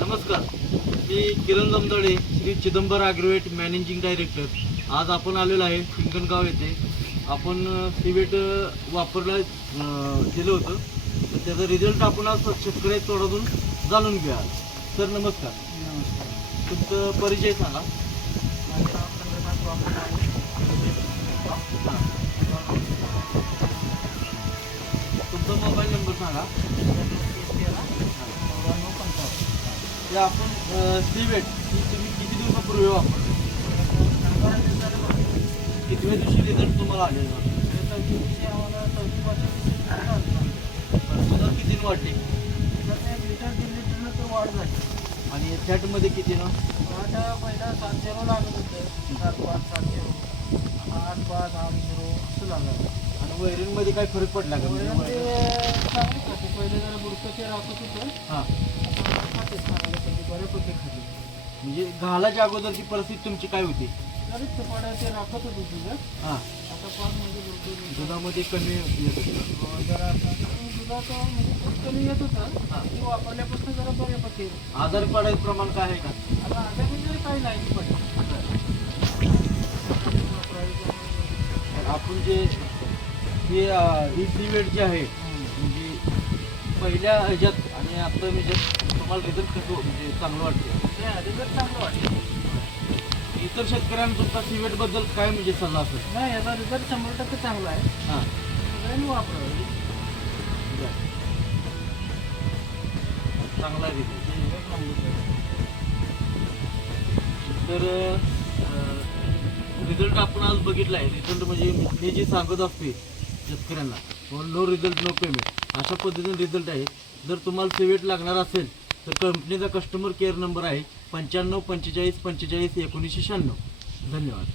नमस्कार, मी Kiran Jamdade, Shri Chidambar agrovet managing director. आज आपण आलेलो आहे हिंगणगाव येथे. आपण सीवेट वापरला दिलं होतं, तर त्याचा रिझल्ट आपण आज शेतकरी तोडातून जाणून घ्या. सर नमस्कार. तुमचं परिचय सांगा. तुमचा मोबाईल नंबर सांगा. ते आपण सीवेट ही तुम्ही किती दिवसापूर्वी वापरली? कितव्या दिवशी रिझल्ट तुम्हाला आलेला? तुला किती वाटली? वाढ झाली. आणि फॅटमध्ये किती ना? पहिला 7-0 लागत होतं, 7-5, 7-0, 8-5, 8-0 असं लागायचं. आणि वैरणमध्ये काय फरक पडला का? चांगली खाते. पहिले जरा बुडकं ते राखत होतं, हां, खाते चांगलं कधी बऱ्यापैकी खाते. म्हणजे घालाच्या अगोदरची परिस्थिती तुमची काय होती? तरीच चपाड्या ते राखत होतं तुझं. हां, आता 5 म्हणजे बुडकं दुधामध्ये कमी येत होतं. जरा दुधाचं म्हणजे खूप कमी येत होतं. ती वापरल्यापासून जरा बऱ्यापैकी. आजारी पडायचं प्रमाण काय आहे का? आता आजार म्हणजे काही नाही पडलं. आपण जे हे ही सीवेट जे आहे, म्हणजे पहिल्या ह्याच्यात आणि आता ह्याच्यात तुम्हाला रिझल्ट कसं म्हणजे चांगलं वाटतं? रिझल्ट चांगलं वाटतं. इतर शेतकऱ्यांना तुमचा सीवेटबद्दल काय म्हणजे सल्ला असेल? नाही, याचा रिझल्ट 100% चांगला आहे. हां, सगळ्यांनी वापरावं. चांगला रिझल्ट. तर रिझल्ट आपण आज बघितला आहे. रिझल्ट म्हणजे मी जे सांगत असते शेतकऱ्यांना, नो रिझल्ट नो पेमेंट, अशा पद्धतीने रिझल्ट आहे. जर तुम्हाला सीवेट लागणार असेल तर कंपनीचा कस्टमर केअर नंबर आहे 95 45 45 1996. धन्यवाद.